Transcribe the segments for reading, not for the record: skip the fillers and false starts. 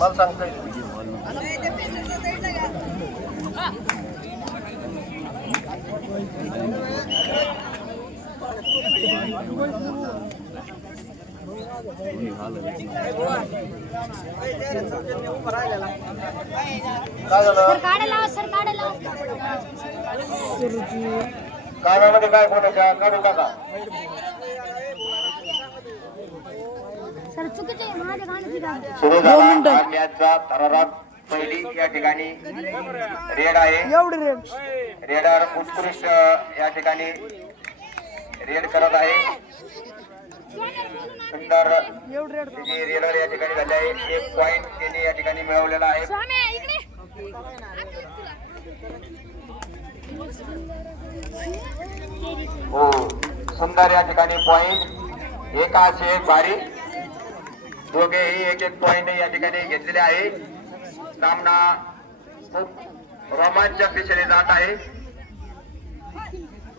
मला सांगता येईल. काय झालं कानामध्ये काय कोणाच्या काढून टाका. सुरू झाला मॅचचा थरारात. पहिली या ठिकाणी रेड आहे. रेडर उत्कृष्ट या ठिकाणी रेड करत आहे. सुंदर रेडर या ठिकाणी झाले आहे. 1 पॉइंट त्याने या ठिकाणी मिळवलेला आहे. हो सुंदर या ठिकाणी पॉइंट. एकाशे बारी दोघेही 1-1 पॉइंट या ठिकाणी घेतलेले आहे. सामना खूप रोमांचक दिशेने जात आहे.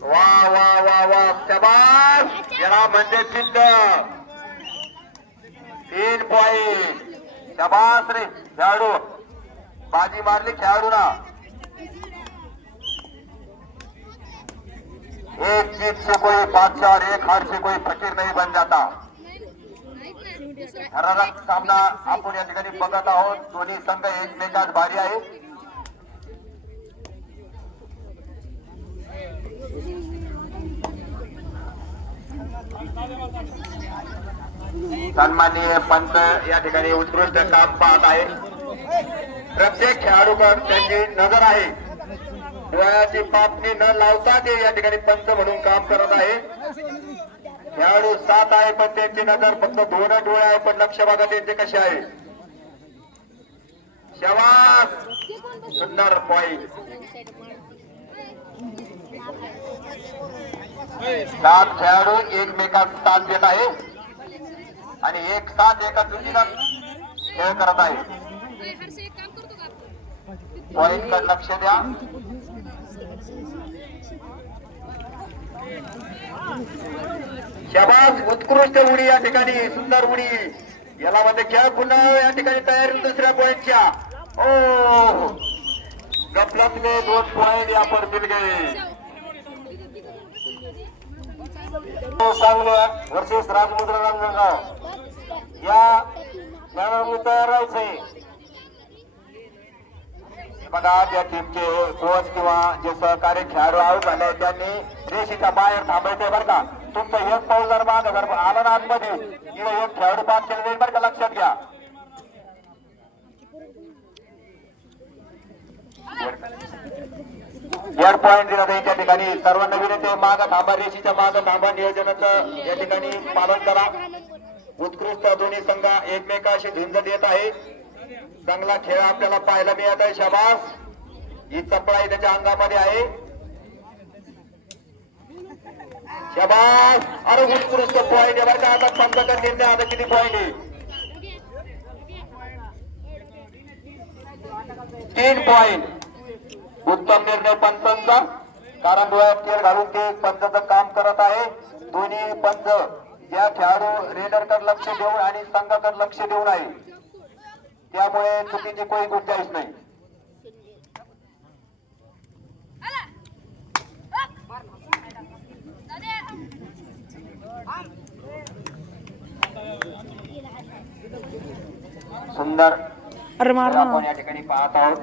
वा वा वा वा शाबास. याला म्हणजे चिंत 3 पॉइंट. शाबास रे खेळाडू. बाजी मारली खेळाडू ना. एक जीत से कोई बादशाह और एक हार से कोई फकीर नहीं बन जाता. थरारक सामना आपण या ठिकाणी बघत आहोत. दोन्ही संघ एकमेकात भारी आहे. सन्माननीय पंत या ठिकाणी उत्कृष्ट काम पाहत आहे. प्रत्येक खेळाडूवर त्यांची नजर आहे. डोळ्याची पापणी न लावता ते या ठिकाणी पंच म्हणून काम करत आहे. खेळाडू 7 आहे पण त्यांची नजर फक्त 2 डोळे आहे. पण लक्ष बघा त्यांचे कसे आहे. शाबास सुंदर पॉइंट. 7 खेळाडू एकमेकात साथ देत आहे आणि एक साथ एका दुसरीला खेळ करत आहे. पॉइंट कडे लक्ष द्या. शाबास उत्कृष्ट उडी या ठिकाणी. सुंदर उडी. याला मध्ये खेळ पुन्हा या ठिकाणी तयारी दुसऱ्या पॉइंटच्या. ओ गफलत में 2 पॉइंट या पर मिल गए. सांगल्या वर्सेस राजमुद्रा रांजणगाव या मॅदानावर तयार राहायचंय. बघा त्या टीमचे कोच किंवा जे सहकारी खेळाडू आउट झाले त्यांनी रेषेच्या बाहेर थांबायचंय बरं का. तुमचं एक पाऊल जर मागं जर आलं ना आतमध्ये किंवा एक खेळाडू बाद केलं जाईल बरं का. लक्षात घ्या. एक पॉइंट दिला जाईल त्या ठिकाणी. सर्वांना विनंती आहे मागं थांबा. रेषेच्या मागं थांबा. नियोजनाचं या ठिकाणी पालन करा. उत्कृष्ट दोन्ही संघ एकमेकाशी झुंज देत आहे. चांगला खेळ आपल्याला पाहायला मिळत आहे. शाबास. ही चपळाई त्याच्या अंगामध्ये आहे. शाबास. अरे उत्कृष्ट पॉइंट आहे बरं का. आता पंचाचा निर्णय. आता किती पॉइंट आहे. 3 पॉइंट. उत्तम निर्णय पंचांचा. कारण डोळ्यात तेल घालून ते पंचाचं काम करत आहे. दोन्ही पंच या खेळाडू रेडरकडे लक्ष देऊन आणि संघाकडे लक्ष देऊन आहे. त्यामुळे चुकीची कोणी गुंजाईश नाही. सुंदर आपण या ठिकाणी पाहत आहोत.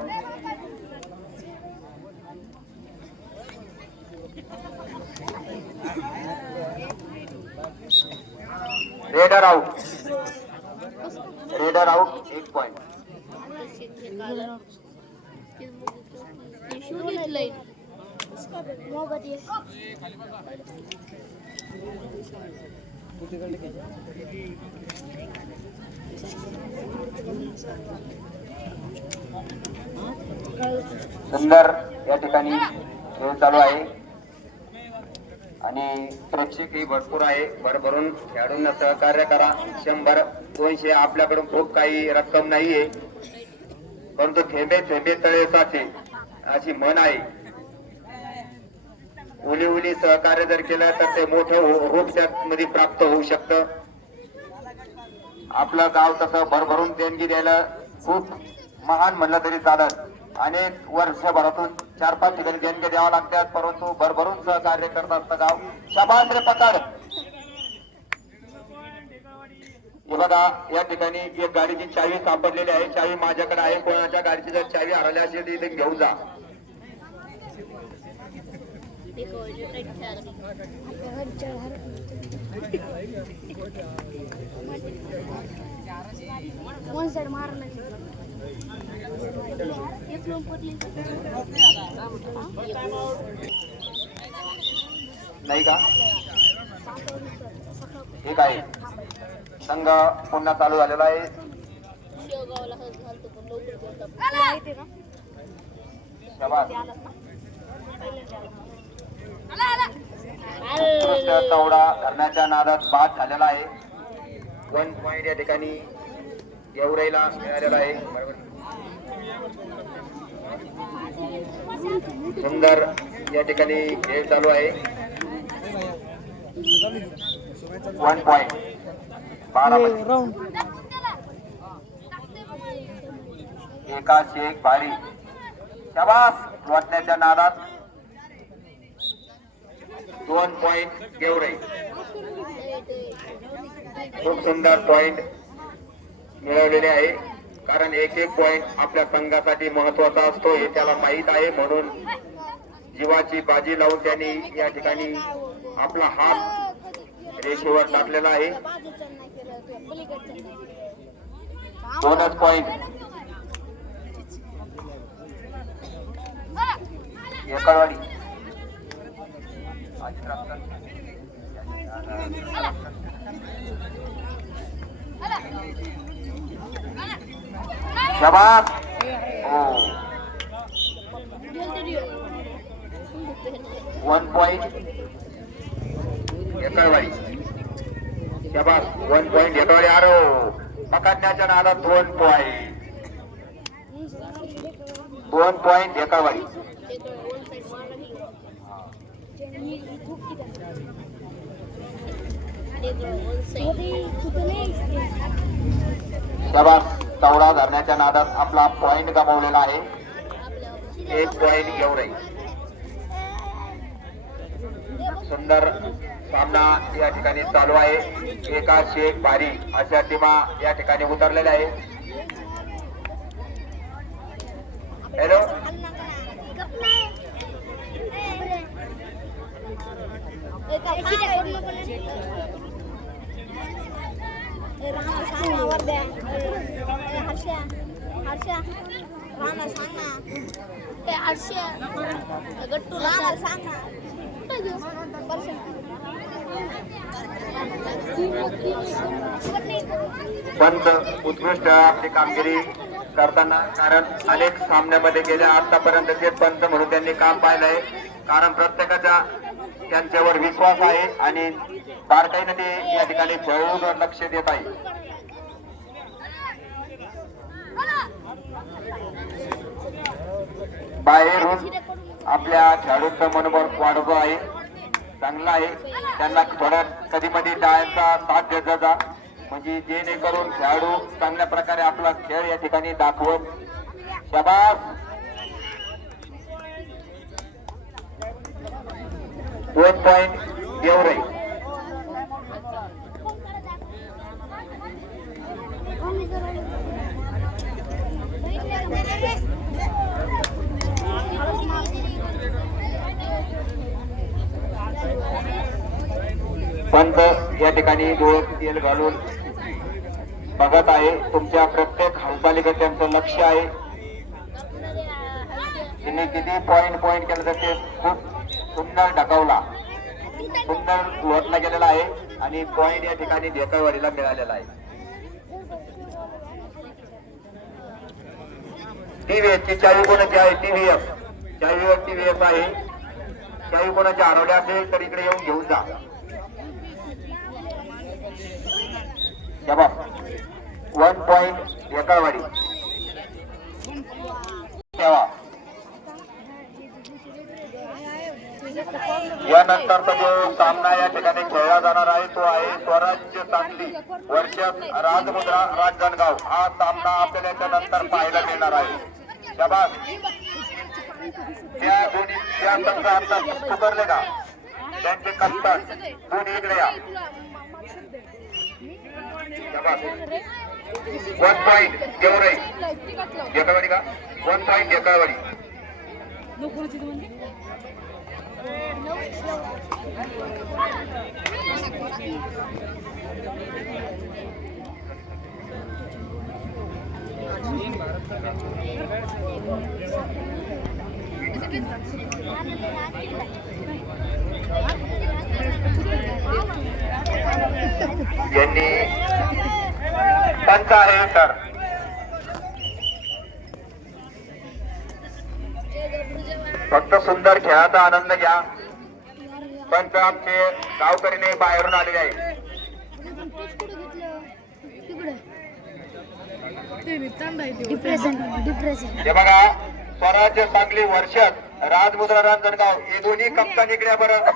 Raider out. Raider out. 1 point. सुंदर या ठिकाणी खेळ चालू आहे आणि प्रेक्षकही भरपूर आहे. भरभरून खेळाडूंना सहकार्य करा. 100-200 आपल्याकडून खूप काही रक्कम नाहीये परंतु थेंबे थेंबे तळे साचे अशी म्हण आहे. उली उली सहकार्य जर केलं तर ते मोठं रूप त्यामध्ये प्राप्त होऊ शकतं. आपलं गाव तसं भरभरून देणगी द्यायला खूप महान म्हणलं तरी चालत. अनेक वर्षभरातून 4-5 ठिकाणी देणगे द्यावं लागतात, परंतु भरभरून सहकार्य करत असतं गाव. शाबास रे पकड. हे बघा या ठिकाणी एक गाडीची चावी सापडलेली आहे. चावी माझ्याकडे आहे. कोणाच्या गाडीची जर चावी हरवली असेल तर इथे घेऊन जा. नाही का ठीक आहे. संघ पुन्हा चालू झालेला आहे. चौडा धरण्याच्या नादात बाद झालेला आहे. 1 पॉइंट या ठिकाणी गेवराईला मिळालेला आहे. सुंदर या ठिकाणी खेळ चालू आहे. 1 पॉइंट 12 एकाच एक भारी. शाबास वाटण्याच्या नादात 2 पॉइंट गेवराई. खूप सुंदर पॉइंट मिळवलेले आहे, कारण एक पॉइंट आपल्या संघासाठी महत्वाचा असतो हे त्याला माहित आहे. म्हणून जीवाची बाजी लावून त्यांनी या ठिकाणी आपला हात रेषेवर टाकलेला आहे. 2 पॉइंट एकळवाडी. शाबास. 1 पॉइंट एकळवाडी. शाबास 1 पॉइंट एकळवाडी. आरो पकडण्याच्या नादात 2 पॉइंट. 2 पॉइंट एकळवाडी. शाबास चौडा धरण्याच्या नादात आपला पॉइंट गमावलेला आहे. 1 पॉइंट गेवराई. सुंदर सामना या ठिकाणी चालू आहे. एकाच एक भारी अशा टीमा या ठिकाणी उतरलेल्या आहे. हॅलो पंत उत्कृष्ट आपली कामगिरी करताना, कारण अनेक सामन्यामध्ये गेल्या आतापर्यंत ते पंत म्हणून त्यांनी काम पाहिलंय. कारण प्रत्येकाचा त्यांच्यावर विश्वास आहे आणि बारकाईने ते या ठिकाणी खेळून लक्ष देत आहे. बाहेरून आपल्या खेळाडूंचं मनोबल वाढवतो आहे. चांगला आहे. त्यांना थोडा कधी मध्ये डाळ्यांचा साथ देत जा, म्हणजे जेणेकरून खेळाडू चांगल्या प्रकारे आपला खेळ या ठिकाणी दाखवत. शाबास 2 पॉइंट गेवराई. पंत या ठिकाणी डोळ्यात तेल घालून बघत आहे. तुमच्या प्रत्येक हालचालीकडे त्यांचं लक्ष आहे. त्यांनी किती पॉइंट केलं तर ते खूप सुंदर ढकवला, सुंदर लोटला गेलेला आहे आणि पॉइंट या ठिकाणी ढेकळवाडीला मिळालेला आहे. टीव्हीएस ची चावी कोणाची आहे? टीव्हीएस चावीवर टीव्हीएस आहे. चावी कोणाची हरवली असेल तर इकडे येऊन घेऊन जा. 1 पॉइंट एकळवाडी. यानंतरचा जो सामना या ठिकाणी खेळला जाणार आहे पळतो आहे स्वराज्य सांगली वर्षात राजमुद्रा रांजणगाव. हा सामना आपल्याला याच्यानंतर पाहायला मिळणार आहे. शाबास. त्या दोन्ही त्या संघ आता सुधारले का त्यांचे कप्तान दोन्ही इकडे या. शाबास. 1 पॉइंट देवराई देकावाडी का 1 पॉइंट देकावाडी. यांनी पंच आहे सर. फक्त सुंदर खेळाचा आनंद घ्या. पंच आमचे गावकरीने बाहेरून आलेले आहे. हे बघा स्वराज्य सांगली वर्षात राजमुद्रा रांजणगाव हे दोन्ही कप्तान इकडे बरं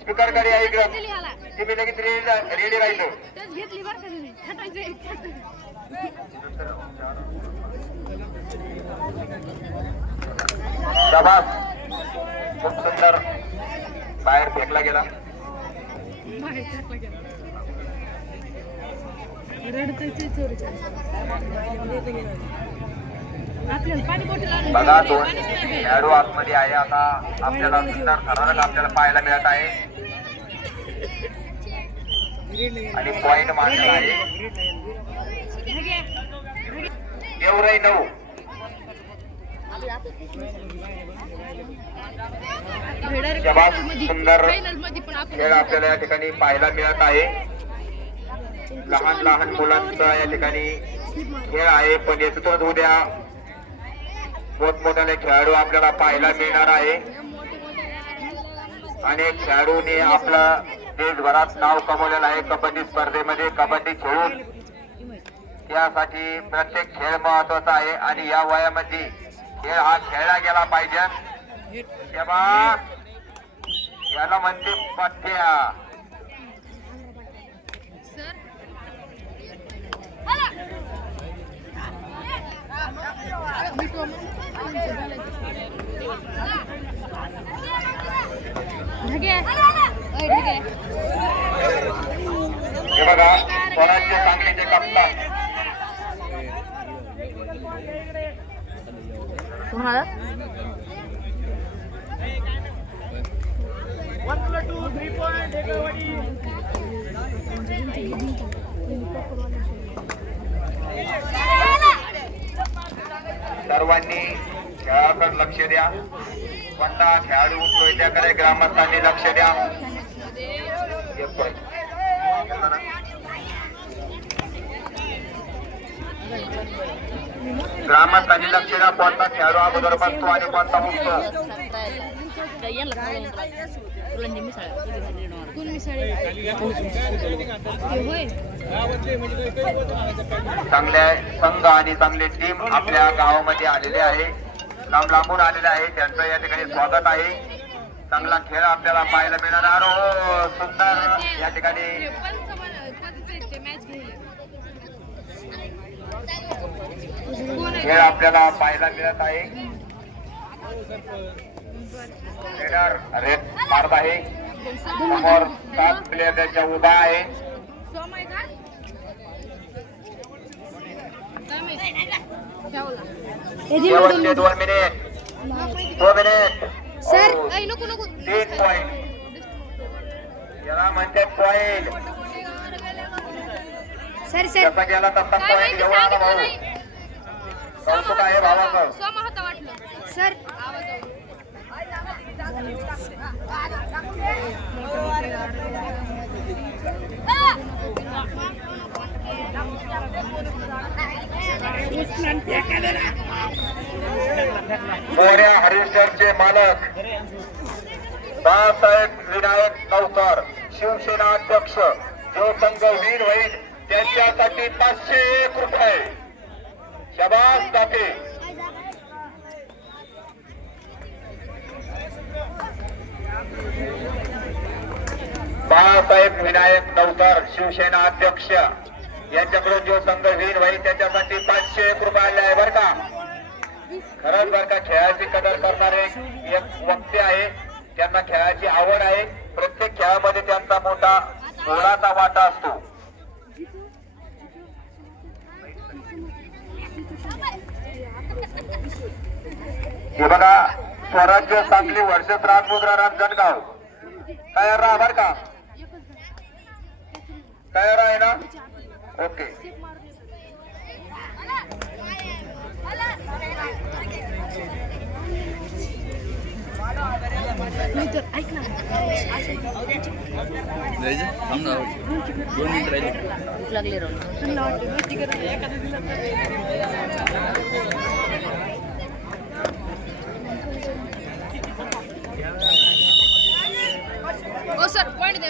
स्पीकर कडे आहे. इकडं तुम्ही लगेच रेडी राहिलो. शाबास. खूप सुंदर बाहेर फेकला गेला. बघा दोन खेळाडू आतमध्ये आहे. आता आपल्याला सुंदर थरारक आपल्याला पाहायला मिळत आहे आणि पॉइंट मारलेला आहे. देवराई 9 शाबास. सुंदर खेळ आपल्याला या ठिकाणी पाहायला मिळत आहे. लहान लहान मुलांचा या ठिकाणी खेळ आहे पण याच्यातून उद्या मोठमोठ्याने खेळाडू आपल्याला पाहायला मिळणार आहे. अनेक खेळाडूंनी आपलं देशभरात नाव कमवलेलं आहे कबड्डी स्पर्धेमध्ये. कबड्डी खेळून त्यासाठी प्रत्येक खेळ महत्वाचा आहे आणि या वयामध्ये खेळ हा खेळला गेला पाहिजे. याला म्हणते पठ्या. हे बघा स्वराज्य सांगलीचे कप्तान सर्वांनी खेळाकडे लक्ष द्या. कोणता खेळाडू उठतोय त्याकडे ग्रामस्थांनी लक्ष द्या. ग्रामस्थांनी लक्ष द्या. कोणता खेळाडू अगोदर बसतो आणि कोणता उठतो. चांगल्या संघ आणि चांगले टीम आपल्या गावामध्ये आलेले आहे. लांब लांबून आलेले आहे. त्यांचं या ठिकाणी स्वागत आहे. चांगला खेळ आपल्याला पाहायला मिळणार. हो सुंदर या ठिकाणी खेळ आपल्याला पाहायला मिळत आहे. रेड मारत आहे. समोर 7 प्लेयर त्याच्या उभा आहे. शेवटचे 2 मिनिट 2 मिनिट सर. 3 पॉइंट याला म्हणते पॉइंट. सर सर कसा गेला तसा पॉइंट घेऊन आला भाऊ. कौतुक आहे भावाचं. सर मोऱ्या हरिश्चरचे मालक बाळासाहेब विनायक नौकर शिवसेना अध्यक्ष जो संघ वीर होईल त्यांच्यासाठी 501 रुपये. शाबास टाके. बाळासाहेब विनायक नवकर शिवसेना अध्यक्ष यांच्याकडून जो संघ विन होईल त्याच्यासाठी 501 रुपये आले आहे बरं का. खरंच बरं का, खेळाची कदर करणारे एक वक्ते आहे, त्यांना खेळाची आवड आहे. प्रत्येक खेळामध्ये त्यांचा मोलाचा वाटा असतो. हे बघा, स्वराज्य सांगली वर्षस राजमुद्रा रांजणगाव तयार राहा बरं का. तयार आहे ना? ओके. ऐक ना, 2 मिनिट राहिले. भूक लागली सर पॉईंट दे.